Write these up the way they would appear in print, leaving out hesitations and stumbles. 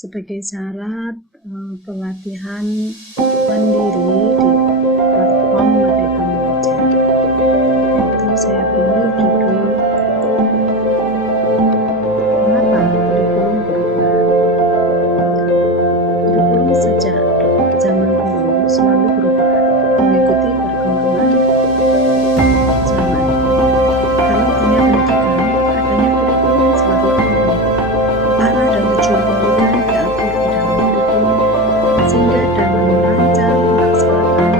sebagai syarat pelatihan mandiri di platform Merdeka Belajar. Itu saya pilih judul "Mengapa Kurikulum Berubah?". Kurikulum sejak zaman dulu selalu berubah mengikuti perkembangan zaman. Dalam dunia pendidikan, adanya kurikulum selalu ada. Arah dan tujuan pendidikan diatur di dalam kurikulum, sehingga dalam merancang, melaksanakan,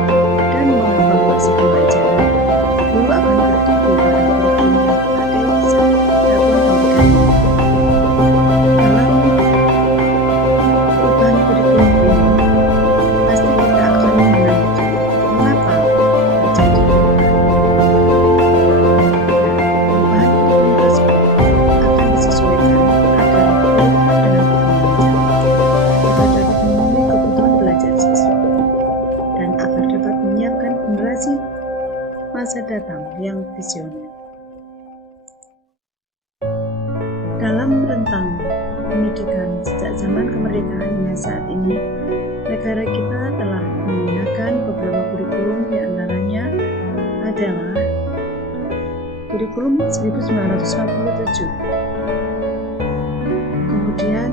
dan mengevaluasi pembelajaran, guru akan bertumpu pada kurikulum yang dipakai saat dalam pendidikan. Dalam perubahan kurikulum ini, pasti kita akan mengenali mengapa terjadi perubahan. Perubahan kurikulum tersebut akan disesuaikan agar relate dengan perkembangan agar dapat memenuhi kebutuhan belajar siswa, dan agar dapat menyiapkan generasi masa datang yang visioner. Dalam rentang pendidikan sejak zaman kemerdekaan hingga saat ini, negara kita telah menggunakan beberapa kurikulum, di antaranya adalah kurikulum 1957, kemudian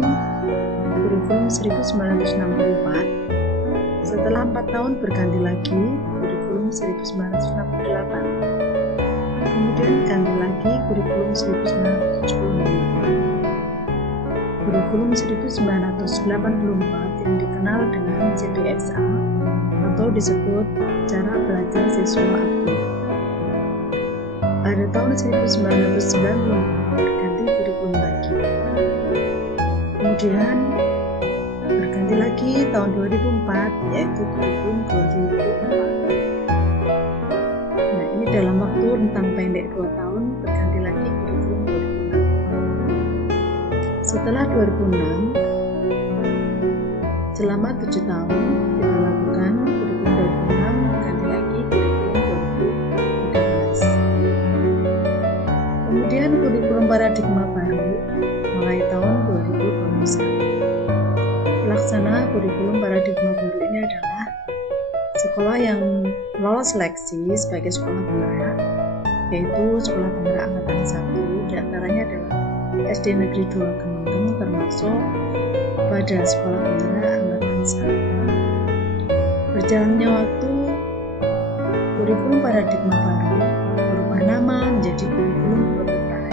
kurikulum 1964, setelah 4 tahun berganti lagi kurikulum 1968, kemudian ganti lagi kurikulum 1975. Kurikulum 1984 yang dikenal dengan CDXA atau disebut cara belajar siswa aktif. Pada tahun 1990 berganti kurikulum lagi. Kemudian berganti lagi tahun 2004, yaitu kurikulum 2004. Nah, ini dalam waktu rentang pendek 2 tahun berganti lagi kurikulum 2006. Setelah 2006, selama 7 tahun kita lakukan kurikulum 2006 berganti lagi kurikulum 2013. Kemudian kurikulum paradigma baru mulai tahun 2021. Pelaksana kurikulum paradigma baru ini adalah sekolah yang lolos seleksi sebagai sekolah penggerak, yaitu sekolah penggerak angkatan 1, diantaranya adalah SD Negeri 2 Gemengkeng, termasuk pada sekolah penggerak angkatan 1. Berjalannya waktu, kurikulum paradigma baru berubah nama menjadi kurikulum prototype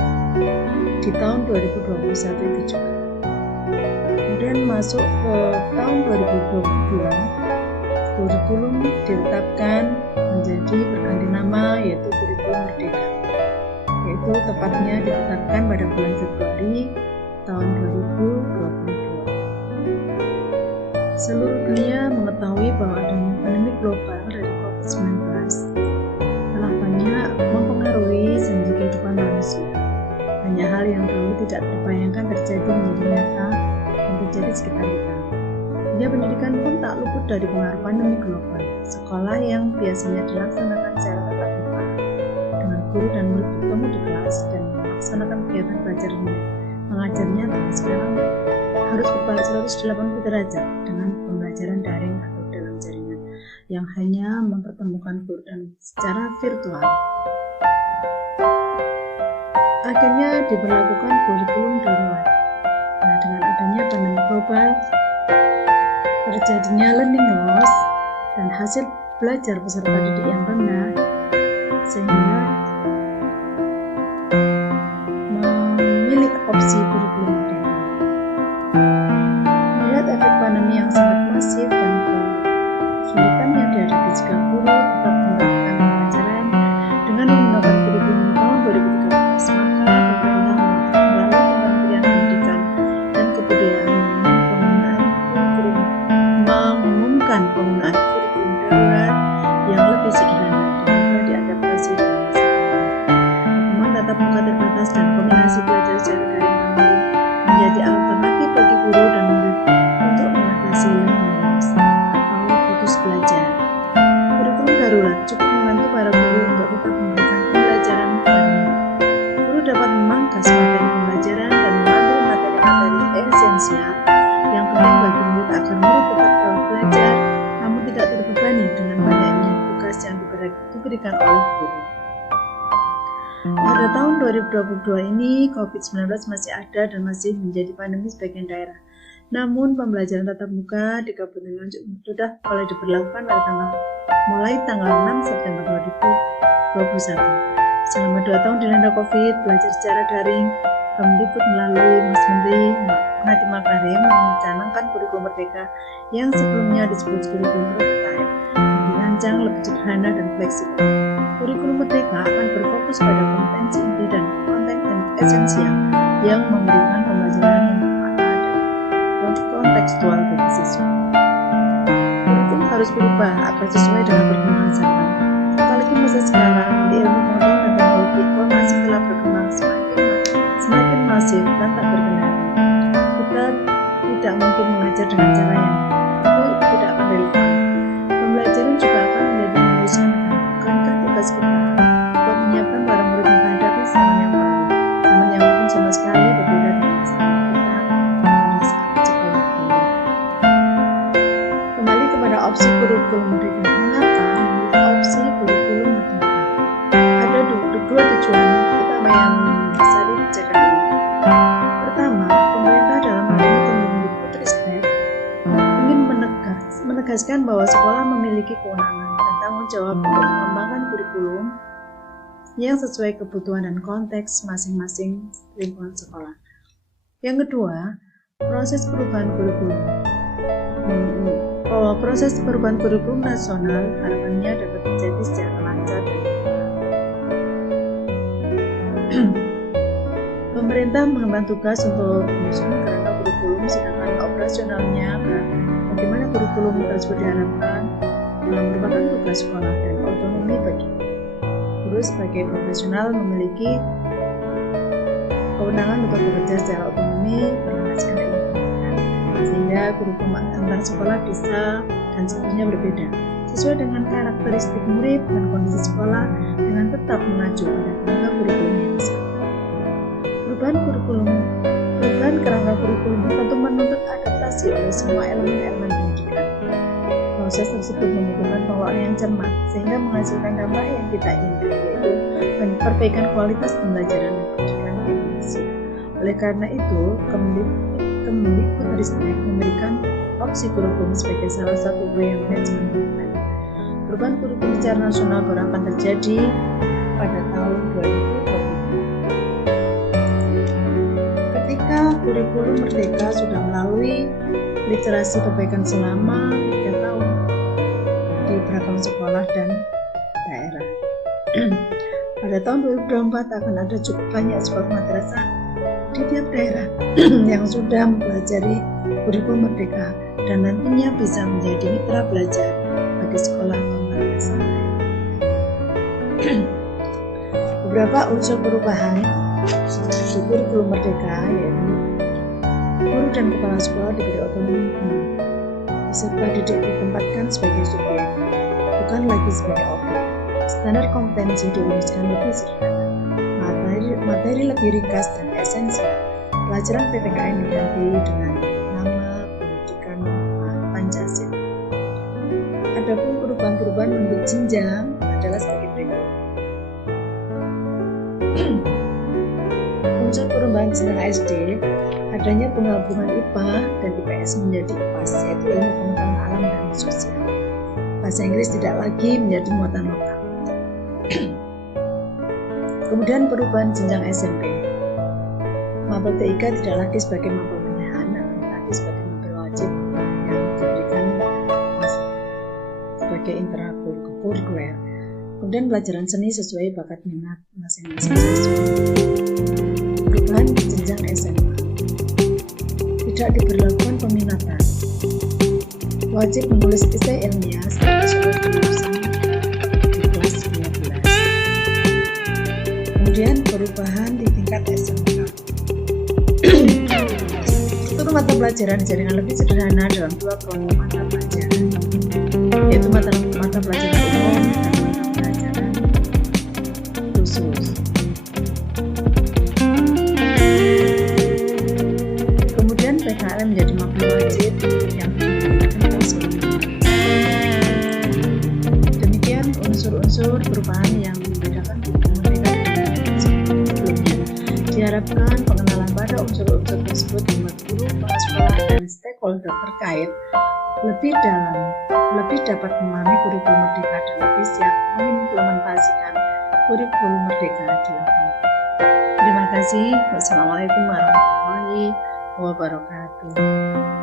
di tahun 2021 itu juga. Kemudian masuk ke tahun 2022, kurikulum ditetapkan menjadi berganti nama, yaitu kurikulum Merdeka, yaitu tepatnya ditetapkan pada bulan Februari tahun 2022. Seluruh dunia mengetahui bahwa adanya pandemi global dari COVID-19 telah banyak mempengaruhi janji kehidupan manusia. Banyak hal yang dulu tidak terbayangkan terjadi menjadi nyata dan terjadi di sekitar kita. Dunia pendidikan pun tak luput dari pengaruh pandemi global. Sekolah yang biasanya dilaksanakan secara tatap muka dengan guru dan murid bertemu di kelas dan melaksanakan kegiatan belajar mengajarnya, tapi sekarang harus berbalik 180 derajat dengan pembelajaran daring atau dalam jaringan yang hanya mempertemukan guru dan secara virtual. Akhirnya diberlakukan kurikulum darurat. Nah, dengan adanya pandemi global, terjadinya learning loss dan hasil belajar peserta didik yang rendah, sehingga memilih opsi kurikulum merdeka. Melihat efek pandemi yang sangat masif dan kesulitan yang dihadapi jika guru tetap menerapkan pembelajaran dengan menggunakan kurikulum tahun 2013, maka pemerintah melalui Kementerian Pendidikan dan Kebudayaan mengumumkan penggunaan kurikulum darurat yang lebih sederhana dan mudah diadaptasi dalam masa pandemi. Pertemuan tatap muka terbatas dan kombinasi belajar secara daring kembali menjadi alternatif bagi guru dan murid untuk mengatasi learning loss atau putus belajar. Kurikulum darurat cukup membantu para guru untuk tetap memberikan pembelajaran kepada murid. Guru dapat memangkas materi pembelajaran dan mengambil materi-materi esensial yang diberikan oleh guru. Pada tahun 2022 ini, COVID-19 masih ada dan masih menjadi pandemi sebagian daerah. Namun, pembelajaran tatap muka di Kabupaten Nganjuk sudah mulai diberlakukan mulai tanggal 6 September 2021. Selama 2 tahun dilanda COVID, belajar secara daring, Kemdikbud melalui Mas Menteri Nadiem Makarim mencanangkan kurikulum merdeka yang sebelumnya disebut kurikulum prototype, dirancang lebih sederhana dan fleksibel. Kurikulum merdeka akan berfokus pada kompetensi inti dan konten esensial yang memberikan pembelajaran yang bermakna dan kontekstual bagi siswa. Kurikulum harus berubah agar sesuai dengan perkembangan zaman. Apalagi masa sekarang, di ilmu pengetahuan dan teknologi informasi telah berkembang semakin masif dan tak berkendali. Kita tidak mungkin mengajar dengan cara yang itu tidak akan relevan. Pembelajaran juga akan menjadi urusan bukankah tugas kita untuk menyiapkan para murid menghadapi zaman yang baru, zaman yang mungkin sama sekali berbeda dengan zaman kita pada saat sekolah dulu. Kembali kepada opsi kurikulum merdeka. Mengapa memilih opsi kurikulum merdeka? Ada dua tujuan utama yang mendasari kebijakan ini. Pertama, pemerintah dalam hal ini Kemdikbudristek ingin menegaskan bahwa sekolah memiliki kewenangan dan tanggung jawab untuk mengembangkan kurikulum yang sesuai kebutuhan dan konteks masing-masing lingkungan sekolah. Yang kedua, proses perubahan kurikulum. Proses perubahan kurikulum nasional harapannya dapat terjadi secara lancar dan pemerintah mengemban tugas untuk menyusun kerangka kurikulum, sedangkan operasionalnya bagaimana kurikulum tersebut diharapkan merupakan tugas sekolah dan otonomi bagi guru sebagai profesional memiliki kewenangan untuk bekerja secara otonomi berlandaskan ilmu pengetahuan, sehingga kurikulum antar sekolah bisa dan seharusnya berbeda sesuai dengan karakteristik murid dan kondisi sekolah dengan tetap mengacu pada kerangka kurikulum yang sama. Perubahan kerangka kurikulum tentu menuntut adaptasi oleh semua elemen-elemen pendidikan. Proses tersebut membutuhkan pengelolaan yang cermat sehingga menghasilkan dampak yang kita inginkan, yaitu perbaikan kualitas pembelajaran dan pendidikan di Indonesia. Oleh karena itu, Kemdikbudristek memberikan opsi kurikulum sebagai salah satu upaya manajemen pendidikan. Perubahan kurikulum secara nasional baru akan terjadi pada tahun 2020. Ketika kurikulum merdeka sudah melalui literasi perbaikan selama 3 tahun di beragam sekolah dan daerah. Pada tahun 2024 akan ada cukup banyak sekolah madrasah di tiap daerah yang sudah mempelajari kurikulum merdeka dan nantinya bisa menjadi mitra belajar bagi sekolah madrasah. Beberapa unsur perubahan di kurikulum merdeka yaitu guru dan kepala sekolah diberi otonomi penuh, peserta didik ditempatkan sebagai subjek, bukan lagi sebagai objek. Standar kompetensi dirumuskan lebih sederhana, materi lebih ringkas dan esensial. Pelajaran PPKN diganti dengan nama pendidikan Pancasila. Adapun perubahan-perubahan bentuk jenjang adalah sebagai berikut. Unsur perubahan jenjang SD, adanya penggabungan IPA dan IPS menjadi IPAS, yaitu ilmu pengetahuan alam dan sosial. Bahasa Inggris tidak lagi menjadi muatan lokal. Kemudian perubahan jenjang SMP, mapel TIK tidak lagi sebagai mapel pilihan, tapi sebagai mapel wajib yang diberikan sebagai intrakurikuler. Kemudian pelajaran seni sesuai bakat minat masing-masing siswa. Perubahan jenjang SMA, tidak diberlakukan peminatan, wajib menulis esai ilmiah sebagai syarat kelulusan di kelas 12. Kemudian perubahan di tingkat SMK, struktur mata pelajaran dijadikan lebih sederhana dalam 2 kelompok mata pelajaran, yaitu mata pelajaran umum dan mata pelajaran khusus. Kemudian PKL menjadi mapel wajib yang digunakan seluruh. Demikian unsur-unsur unsur perubahan yang membedakan kurikulum merdeka dengan sebelumnya. Diharapkan pengenalan pada unsur-unsur tersebut membuat guru, kepala sekolah, dan stakeholder terkait lebih dalam, lebih dapat memahami kurikulum merdeka dan lebih siap mengimplementasikan kurikulum merdeka di lapangan. Terima kasih. Wassalamualaikum warahmatullahi wabarakatuh.